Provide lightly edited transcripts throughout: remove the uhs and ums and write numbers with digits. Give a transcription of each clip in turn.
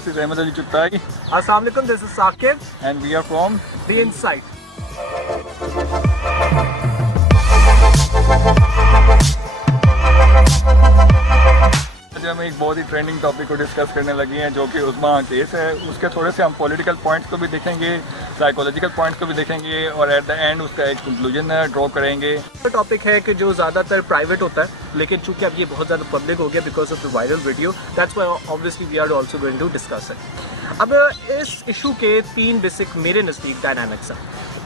This is Ahmed Ali Chuttai Assalamu alaikum, this is Saqib, and we are from The Insight. आज हम एक बहुत ही trending topic को discuss करने लगे हैं जो कि उस्मा केस है। उसके थोड़े से हम पॉलिटिकल पॉइंट्स को भी देखेंगे, साइकोलॉजिकल पॉइंट्स को भी देखेंगे और एट द एंड उसका एक कंक्लूजन ड्रॉ करेंगे। टॉपिक है कि जो ज़्यादातर प्राइवेट होता है, लेकिन चूंकि अब ये बहुत ज़्यादा पब्लिक हो गया because of the viral video, that's why obviously we are also going to discuss it. अब इस इशू के तीन बेसिक मेरे नज़दीक डायनामिक्स हैं।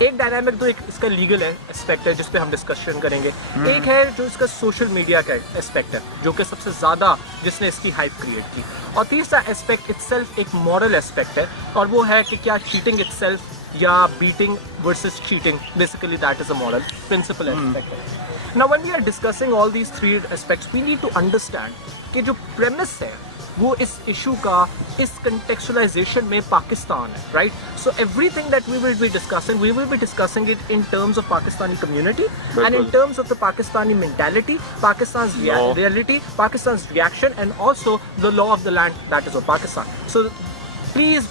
एक डायनामिक तो एक इसका लीगल एस्पेक्ट है जिस पे हम डिस्कशन करेंगे, एक है जो इसका सोशल मीडिया का एस्पेक्ट है जो कि सबसे ज़्यादा जिसने इसकी हाइप क्रिएट की, और तीसरा एस्पेक्ट इटसेल्फ एक मॉरल एस्पेक्ट है और वो है कि क्या चीटिंग इटसेल्फ या beating versus cheating, basically that is a moral principle aspect है। Now when we are discussing all these three aspects we need to understand कि जो प्रेमिस है वो इस इशू का इस कंटेक्चुअलाइजेशन में पाकिस्तान है, right? So everything that we will be discussing it in terms of Pakistani community and in terms of the Pakistani mentality, पाकिस्तान's reality, Pakistan's reaction and also the law of the land that is of Pakistan. So please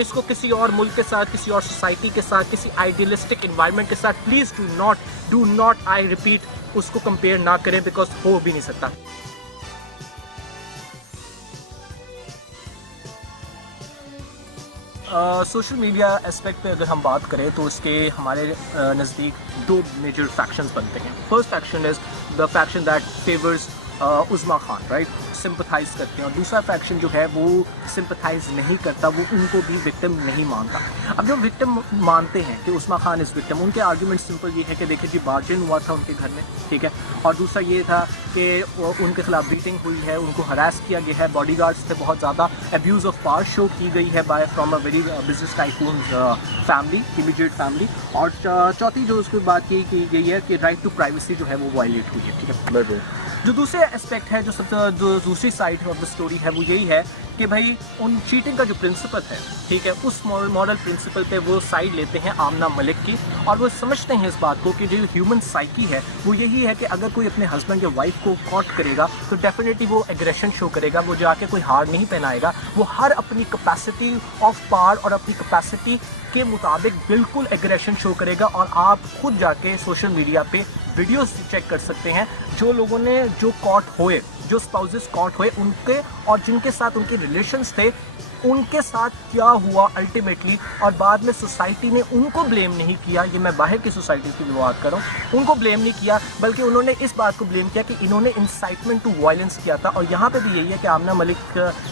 इसको किसी और मुल्क के साथ, किसी और society के साथ, किसी आइडियलिस्टिक इन्वायरमेंट के साथ please do not I repeat उसको कंपेयर ना करें, बिकॉज हो भी नहीं सकता। सोशल मीडिया एस्पेक्ट पे अगर हम बात करें तो इसके हमारे नज़दीक दो मेजर फैक्शंस बनते हैं। First faction is the faction that favours Usma Khan, right, sympathise करते हैं, और दूसरा फैक्शन जो है वो सिंपथाइज नहीं करता, वो उनको भी विक्टिम नहीं मानता। अब जो विक्टिम मानते हैं कि उस्मा खान इज़ विक्टिम, उनके आर्ग्यूमेंट सिंपल ये है कि देखिए जी बार्जिन हुआ था उनके घर में, ठीक है, और दूसरा ये था कि उनके खिलाफ बीटिंग हुई है, उनको हरास किया गया है, बॉडीगार्ड्स थे, बहुत ज़्यादा अब्यूज़ ऑफ पावर शो की गई है by from a very business tycoon family, immediate family, और चौथी जो उसकी बात की गई है कि राइट टू प्राइवेसी जो है वो वायलेट हुई है, ठीक है। जो दूसरे एस्पेक्ट है, जो दूसरी साइड ऑफ द स्टोरी है, वो यही है कि भाई उन चीटिंग का जो प्रिंसिपल है, ठीक है, उस मॉरल प्रिंसिपल पे वो साइड लेते हैं आमना मलिक की, और वो समझते हैं इस बात को कि जो ह्यूमन साइकी है वो यही है कि अगर कोई अपने हस्बैंड या वाइफ को कॉट करेगा तो डेफिनेटली वो एग्रेशन शो करेगा, वो जाके कोई हार नहीं पहनाएगा, वो हर अपनी कैपेसिटी ऑफ पावर और अपनी कैपेसिटी के मुताबिक बिल्कुल एग्रेशन शो करेगा। और आप खुद जाके सोशल मीडिया पे वीडियोस चेक कर सकते हैं, जो लोगों ने जो कॉट हुए, जो स्पाउसेस कॉट हुए, उनके और जिनके साथ उनके रिलेशंस थे, उनके साथ क्या हुआ अल्टीमेटली, और बाद में सोसाइटी ने उनको ब्लेम नहीं किया, ये मैं बाहर की सोसाइटी की बात कर रहा हूँ, उनको ब्लेम नहीं किया, बल्कि उन्होंने इस बात को ब्लेम किया कि इन्होंने इंसाइटमेंट टू वायलेंस किया था। और यहाँ पे भी यही है कि आमना मलिक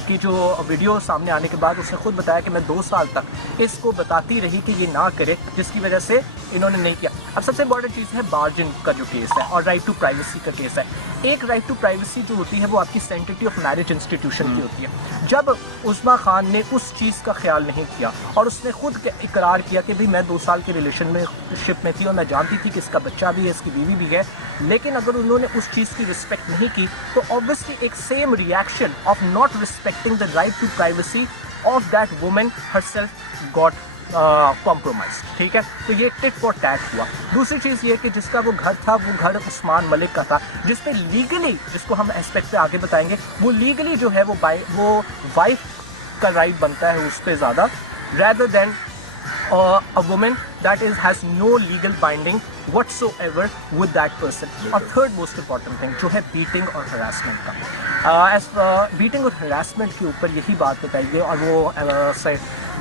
की जो वीडियो सामने आने के बाद उसने खुद बताया कि मैं 2 साल तक इसको बताती रही कि ये ना करे, जिसकी वजह से इन्होंने नहीं किया। अब सबसे इंपॉर्टेंट चीज़ है बार्जिन का जो केस है और राइट टू प्राइवेसी का केस है। एक राइट टू प्राइवेसी जो होती है वो आपकी सैंक्टिटी ऑफ मैरिज इंस्टीट्यूशन की होती है। जब उस्मा खान ने उस चीज़ का ख्याल नहीं किया और उसने खुद इकरार किया कि भाई मैं 2 साल के रिलेशनशिप में थी और मैं जानती थी कि इसका बच्चा भी है, इसकी बीवी भी है, लेकिन अगर उन्होंने उस चीज़ की रिस्पेक्ट नहीं की तो ऑब्वियसली एक same reaction of not respecting the right to privacy of that women herself got compromise, ठीक है। तो ये टिट फॉर टैट हुआ। दूसरी चीज़ ये कि जिसका वो घर था वो घर उस्मान मलिक का था, जिस पे लीगली, जिसको हम एस्पेक्ट पे आगे बताएंगे, वो लीगली जो है वो वाइफ का राइट बनता है उस पर ज़्यादा, rather than a woman that has no legal binding whatsoever with that person. और थर्ड मोस्ट इम्पॉर्टेंट थिंग जो है बीटिंग और हरासमेंट का, बीटिंग और हरासमेंट के ऊपर यही बात बताइए। और वो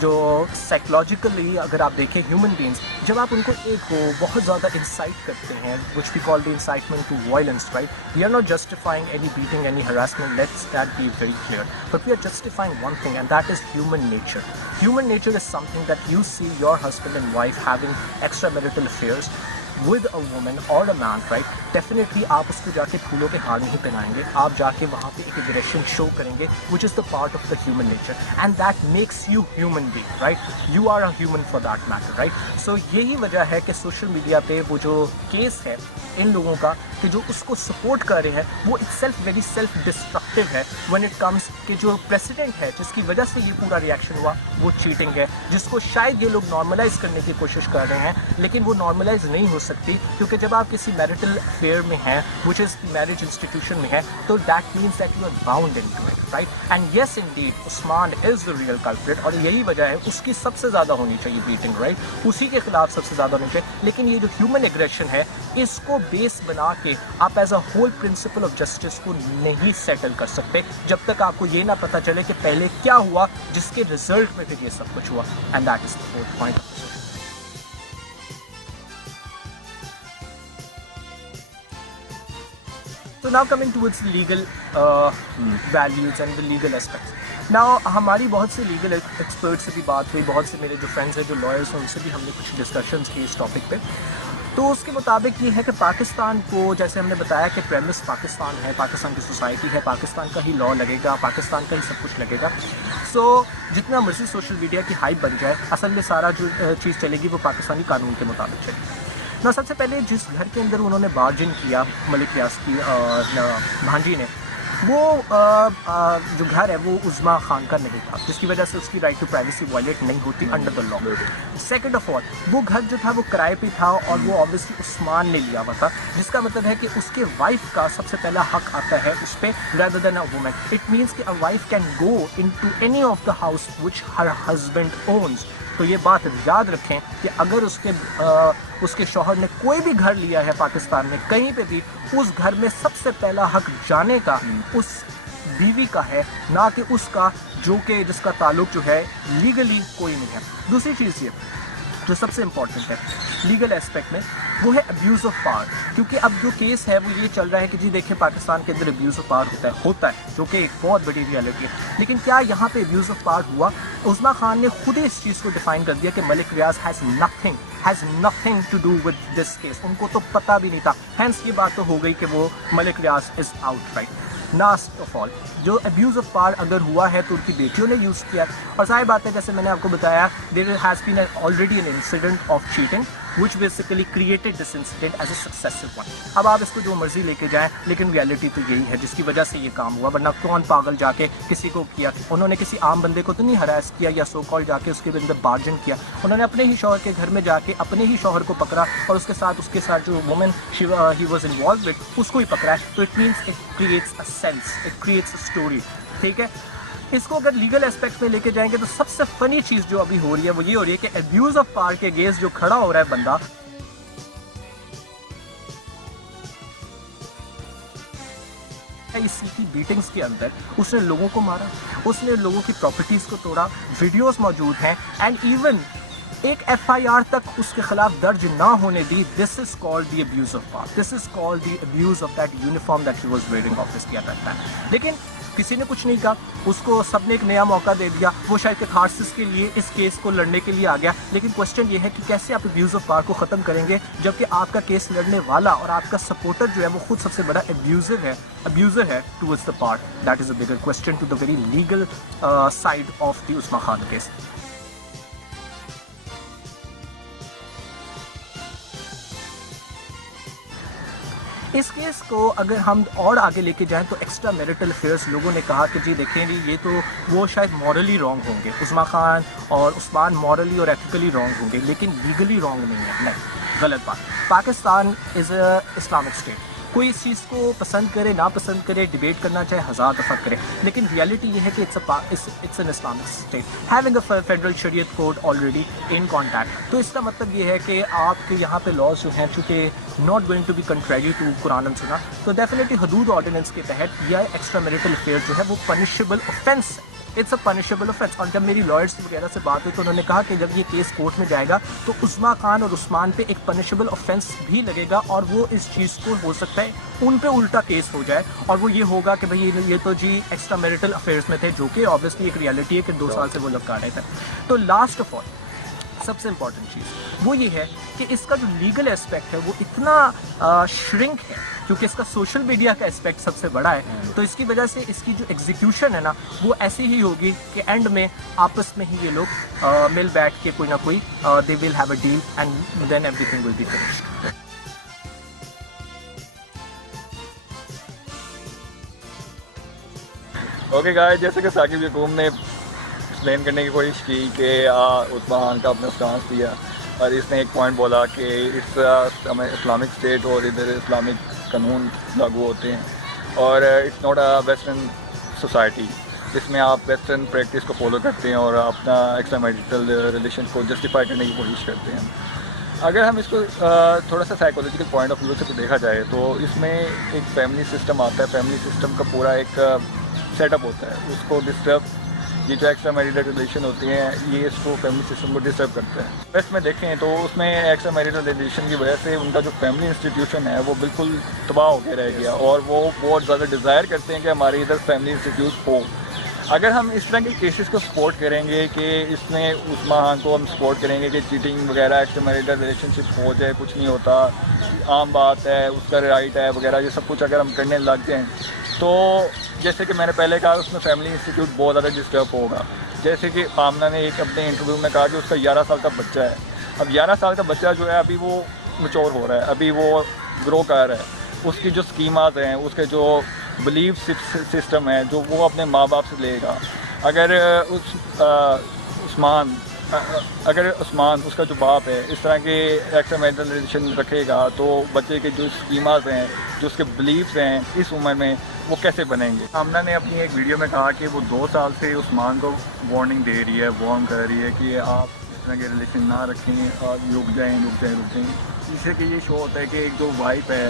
जो साइकोलॉजिकली अगर आप देखें ह्यूमन बींग्स, जब आप उनको एक बहुत ज़्यादा इंसाइट करते हैं, which we call the incitement to violence, right? We are not justifying any beating, any harassment, let's that be very clear. But we are justifying one thing, and that is human nature. Human nature is something that you see your husband and wife having extramarital affairs with a woman or a man, right? Definitely आप उसको जाके फूलों के हार नहीं पहनाएंगे, आप जाके वहाँ पे एक एग्रेशन शो करेंगे, which is the part of the human nature, and that makes you human being, right? You are a human for that matter, right? So यही वजह है कि सोशल मीडिया पे वो जो केस है इन लोगों का कि जो उसको सपोर्ट कर रहे हैं वो इटसेल्फ वेरी सेल्फ डिस्ट्रक्टिव है व्हेन इट कम्स कि जो प्रेसिडेंट है जिसकी वजह से ये पूरा रिएक्शन हुआ वो चीटिंग है, जिसको शायद ये लोग नॉर्मलाइज करने की कोशिश कर रहे हैं, लेकिन वो नॉर्मलाइज नहीं हो सकती, क्योंकि जब आप किसी मैरिटल अफेयर में हैं विच इज़ मैरिज इंस्टीट्यूशन में है, तो that means that you are bound into it, right? And yes indeed Usman is the real culprit, और यही वजह है उसकी सबसे ज़्यादा होनी चाहिए बीटिंग, राइट? उसी के खिलाफ सबसे ज़्यादा होनी चाहिए। लेकिन ये जो ह्यूमन एग्रेशन है, इसको बेस बना के आप as a whole principle of justice को नहीं सेटल कर सकते जब तक आपको ये ना पता चले कि पहले क्या हुआ जिसके रिजल्ट में फिर ये सब कुछ हुआ। And that is the whole point. So now coming towards the legal values and the legal aspects. Now हमारी बहुत से लीगल एक्सपर्ट से भी बात हुई, बहुत से मेरे जो फ्रेंड्स हैं जो लॉयर्स हैं उनसे भी हमने कुछ डिस्कशंस की इस टॉपिक पे। तो उसके मुताबिक ये है कि पाकिस्तान को, जैसे हमने बताया कि प्रेमिस पाकिस्तान है, पाकिस्तान की सोसाइटी है, पाकिस्तान का ही लॉ लगेगा, पाकिस्तान का ही सब कुछ लगेगा। सो जितना मर्जी सोशल मीडिया की हाइप बन जाए, असल में सारा जो चीज़ चलेगी वो पाकिस्तानी कानून के मुताबिक चलेगी ना। सबसे पहले जिस घर के अंदर उन्होंने बार्जिन किया मलिक रियाज की भांजी ने, वो जो घर है वो उज़्मा खान का नहीं था, जिसकी वजह से उसकी राइट टू प्राइवेसी वायलेट नहीं होती under the law. Second of all, वो घर जो था वो किराए पे था और वो ऑब्वियसली उस्मान ने लिया हुआ था, जिसका मतलब है कि उसके वाइफ का सबसे पहला हक आता है उस पर rather than a woman. It means कि a wife can go into any of the house which her husband owns. तो ये बात याद रखें कि अगर उसके शौहर ने कोई भी घर लिया है पाकिस्तान में कहीं पे भी, उस घर में सबसे पहला हक जाने का उस बीवी का है, ना कि उसका जो कि जिसका ताल्लुक जो है लीगली कोई नहीं है। दूसरी चीज़ ये जो सबसे इम्पॉर्टेंट है लीगल एस्पेक्ट में, वो है अब्यूज़ ऑफ पावर। क्योंकि अब जो केस है वो ये चल रहा है कि जी देखिए पाकिस्तान के अंदर अब्यूज़ ऑफ पावर होता है जो कि एक बहुत बड़ी रियलिटी है। लेकिन क्या यहाँ पे अब्यूज़ ऑफ पावर हुआ? उज़्मा खान ने खुद ही इस चीज़ को डिफाइन कर दिया कि Malik Riaz has nothing to do with this case. उनको तो पता भी नहीं था, हैंस ये बात तो हो गई कि वो Malik Riaz is out right. Last of all, जो अब्यूज़ ऑफ पावर अगर हुआ है तो उनकी बेटियों ने यूज़ किया, और सारी बातें जैसे मैंने आपको बताया, there has been already an incident of cheating which basically created this incident as a successive one। अब आप इसको जो मर्जी लेके जाएं, लेकिन रियलिटी तो यही है जिसकी वजह से ये काम हुआ। वरना कौन पागल जाके किसी को किया? उन्होंने किसी आम बंदे को तो नहीं हरास किया या सो कॉल जाके उसके अंदर बार्जन किया। उन्होंने अपने ही शौहर के घर में जाके अपने ही शौहर को पकड़ा और उसके साथ जो women he was involve with उसको ही पकड़ा है। तो it means it creates a sense, it creates a story, ठीक है। इसको अगर लीगल एस्पेक्ट में लेके जाएंगे तो सबसे फनी चीज़ जो अभी हो रही है वो ये हो रही है कि अब्यूज़ ऑफ पावर के अगेंस्ट जो खड़ा हो रहा है बंदा, इसी की बीटिंग्स के अंदर उसने लोगों को मारा, उसने लोगों की प्रॉपर्टीज़ को तोड़ा, वीडियोस मौजूद हैं, एंड इवन एक FIR तक उसके खिलाफ दर्ज ना होने दी। This is called the abuse of power, this is called the abuse of that uniform that he was wearing office किया करता है। लेकिन किसी ने कुछ नहीं कहा, उसको सबने एक नया मौका दे दिया। वो शायद कैथारसिस के लिए इस केस को लड़ने के लिए आ गया। लेकिन क्वेश्चन ये है कि कैसे आप अब्यूज़ ऑफ पावर को ख़त्म करेंगे जबकि आपका केस लड़ने वाला और आपका सपोर्टर जो है वो खुद सबसे बड़ा अब्यूज़र है towards the power. That is a bigger question to the very legal side of the Usma Khan case. इस केस को अगर हम और आगे लेके जाएं तो एक्स्ट्रा मैरिटल अफेयर्स, लोगों ने कहा कि जी देखें जी ये तो वो शायद मॉरली रॉन्ग होंगे, उस्मा खान और उस्मान मॉरली और एथिकली रॉन्ग होंगे, लेकिन लीगली रॉन्ग नहीं है। नहीं, गलत बात। Pakistan is a Islamic state. कोई इस चीज़ को पसंद करे ना पसंद करे, डिबेट करना चाहे 1000 दफ़ा करे, लेकिन रियलिटी ये है कि it's an Islamic state having a federal शरीयत कोड ऑलरेडी इन कॉन्टैक्ट। तो इसका मतलब ये है कि आपके यहाँ पे लॉज जो हैं चूँकि not going to be contrary to Quran and Sunnah, तो डेफिनेटली हदूद ऑर्डिनेंस के तहत यह एक्स्ट्रा मैरिटल अफेयर जो है वो पनिशेबल ऑफेंस है। It's a punishable offence. और जब मेरी लॉयर्स वगैरह से बात हुई तो उन्होंने कहा कि जब ये केस कोर्ट में जाएगा तो उस्मा खान और उस्मान पे एक पनिशेबल ऑफेंस भी लगेगा और वो इस चीज़ को हो सकता है उन पे उल्टा केस हो जाए और वो ये होगा कि भाई ये तो जी एक्स्ट्रा मैरिटल अफेयर्स में थे, जो कि ऑब्वियसली एक रियलिटी है कि 2 साल से वो लोग काट रहे थे। तो लास्ट ऑफ ऑल सबसे इम्पॉर्टेंट चीज़ वो ये है कि इसका जो लीगल एस्पेक्ट है वो इतना श्रिंक है क्योंकि इसका सोशल मीडिया का एस्पेक्ट सबसे बड़ा है। तो इसकी वजह से इसकी जो एग्जीक्यूशन है ना वो ऐसी ही होगी कि एंड में आपस में ही ये लोग मिल बैठ के कोई ना कोई they will have a deal and then everything will be finished. Okay guys, जैसे कि साकिब यकूम ने एक्सप्लेन करने की कोशिश की कि उस्मा खान का अपना स्टांस दिया, اور اس نے ایک پوائنٹ بولا کہ اٹس اسلامک اسٹیٹ اور ادھر اسلامک قانون لاگو ہوتے ہیں اور it's not a western society جس میں آپ ویسٹرن پریکٹس کو فالو کرتے ہیں اور اپنا ایکسٹرا میریٹل ریلیشن کو جسٹیفائی کرنے کی کوشش کرتے ہیں. اگر ہم اس کو تھوڑا سا سائیکولوجیکل پوائنٹ آف ویو سے دیکھا جائے تو اس میں ایک فیملی سسٹم آتا ہے. فیملی سسٹم کا پورا ایک سیٹ اپ ہوتا ہے. اس کو ڈسٹرب یہ جو ایکسٹرا میریٹل ریلیشن ہوتی ہیں یہ اس کو فیملی سسٹم کو ڈسٹرب کرتے ہیں. ویسٹ میں دیکھیں تو اس میں ایکسٹرا میریٹل ریلیشن کی وجہ سے ان کا جو فیملی انسٹیٹیوشن ہے وہ بالکل تباہ ہو کے رہ گیا اور وہ بہت زیادہ ڈیزائر کرتے ہیں کہ ہمارے ادھر فیملی انسٹیٹیوٹ ہو. اگر ہم اس طرح کے کیسز کو سپورٹ کریں گے کہ اس میں عثمہ خان کو ہم سپورٹ کریں گے کہ چیٹنگ وغیرہ ایکسٹرا میریٹل ریلیشن شپ ہو جائے کچھ نہیں ہوتا عام بات ہے اس کا رائٹ ہے وغیرہ یہ سب کچھ اگر ہم کرنے لگ جائیں تو جیسے کہ میں نے پہلے کہا اس میں فیملی انسٹیٹیوٹ بہت زیادہ ڈسٹرب ہوگا. جیسے کہ آمنہ نے ایک اپنے انٹرویو میں کہا کہ اس کا 11 سال کا بچہ ہے. اب 11 سال کا بچہ جو ہے ابھی وہ میچور ہو رہا ہے ابھی وہ گرو کر رہا ہے. اس کی جو اسکیمات ہیں اس کے جو بلیف سسٹم ہے جو وہ اپنے ماں باپ سے لے گا. اگر عثمان اس کا جو باپ ہے اس طرح کے ایکسٹرا میریٹل ریلیشن رکھے گا تو بچے کے جو اسکیمات ہیں جو اس کے بلیفس ہیں اس عمر میں وہ کیسے بنیں گے. آمنہ نے اپنی ایک ویڈیو میں کہا کہ وہ 2 سال سے عثمان کو وارننگ دے رہی ہے وارن کر رہی ہے کہ آپ اس طرح کے ریلیشن نہ رکھیں اور رک جائیں. اس سے کہ یہ شو ہوتا ہے کہ ایک جو وائف ہے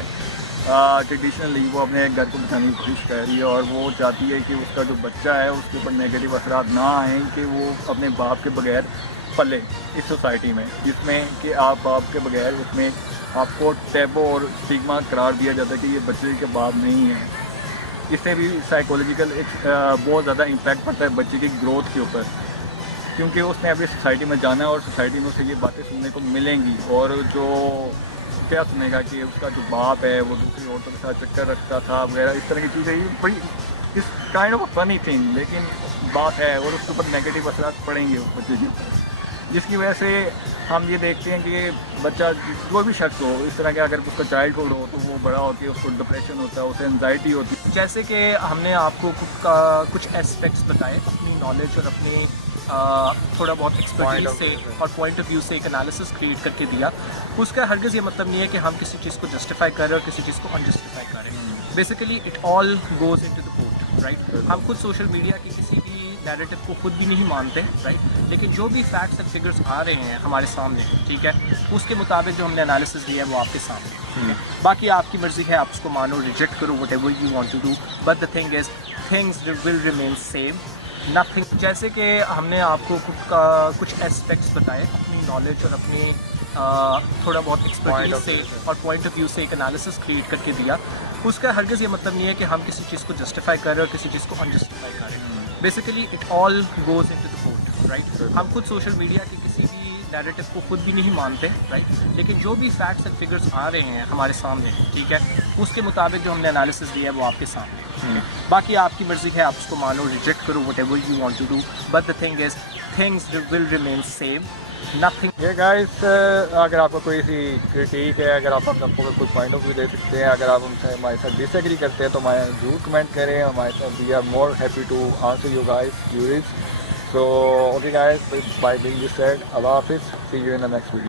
ٹریڈیشنلی وہ اپنے گھر کو بچانے کی کوشش کر رہی ہے اور وہ چاہتی ہے کہ اس کا جو بچہ ہے اس کے اوپر نگیٹو اثرات نہ آئیں کہ وہ اپنے باپ کے بغیر پلے اس سوسائٹی میں جس میں کہ آپ باپ کے بغیر اس میں آپ کو ٹیبو اور اسٹگما قرار دیا جاتا ہے کہ یہ بچے کے باپ نہیں ہیں. اس سے بھی سائیکولوجیکل ایک بہت زیادہ امپیکٹ پڑتا ہے بچے کی گروتھ کے اوپر کیونکہ اس نے ابھی سوسائٹی میں جانا ہے اور سوسائٹی میں اسے یہ باتیں سننے کو ملیں گی اور جو کیا سنے گا کہ اس کا جو باپ ہے وہ دوسری عورتوں کے ساتھ چکر رکھتا تھا وغیرہ اس طرح کی چیزیں. یہ بڑی اس کائنڈ آف فنی تھنگ لیکن بات ہے اور اس کے اوپر نگیٹو اثرات پڑیں گے اس بچے کے اوپر جس کی وجہ سے ہم یہ دیکھتے ہیں کہ بچہ کوئی بھی شخص ہو اس طرح کے اگر اس کا چائلڈ ہوڈ ہو تو وہ بڑا ہو کے اس کو ڈپریشن ہوتا ہے اسے انزائٹی ہوتی ہے. جیسے کہ ہم نے آپ کو کچھ اسپیکٹس بتائے اپنی نالج اور اپنے تھوڑا بہت ایکسپرٹیز سے اور پوائنٹ آف ویو سے ایک انالیسس کریٹ کر کے دیا. اس کا ہرگز یہ مطلب نہیں ہے کہ ہم کسی چیز کو جسٹیفائی کر رہے ہیں اور کسی چیز کو انجسٹیفائی کر رہے ہیں. Basically it all goes into the court right. ہم خود سوشل میڈیا کی کسی بھی نیریٹو کو خود بھی نہیں مانتے رائٹ لیکن جو بھی فیکٹس اینڈ فگرس آ رہے ہیں ہمارے سامنے ٹھیک ہے اس کے مطابق جو ہم نے انالیسس دیا ہے وہ آپ کے سامنے. باقی آپ کی مرضی ہے آپ اس کو مانو ریجیکٹ کرو whatever you want to do but the thing is things will remain same nothing. جیسے کہ ہم نے آپ کو کچھ اسپیکٹس بتائے اپنی نالج اور اپنے تھوڑا بہت ایکسپرٹیز سے اور پوائنٹ آف ویو سے ایک انالیسس کریٹ کر کے دیا. اس کا ہرگز یہ مطلب نہیں ہے کہ ہم کسی چیز کو جسٹیفائی کر رہے ہیں اور کسی چیز کو انجسٹیفائی کر رہے ہیں. Basically it all goes into the court right. ہم خود سوشل میڈیا کی کسی بھی نیریٹو کو خود بھی نہیں مانتے رائٹ لیکن جو بھی فیکٹس اینڈ فگرس آ رہے ہیں ہمارے سامنے ٹھیک ہے اس کے مطابق جو ہم نے انالیسس دیا ہے وہ آپ کے سامنے. باقی آپ کی مرضی ہے آپ اس کو مانو ریجیکٹ کرو whatever you want to do but the thing is things will remain same nothing. یہ گائز اگر آپ کو کوئی سی کرٹیک ہے اگر آپ اپنا کوئی پوائنٹ آف ویو دے سکتے ہیں اگر آپ ہم سے ہمارے ساتھ ڈس ایگری کرتے ہیں تو ہمارے ضرور کمنٹ کریں. ہمارے ساتھ we are more happy to answer you guys queries. So okay guys bye being this side اللہ حافظ. See you in the next video.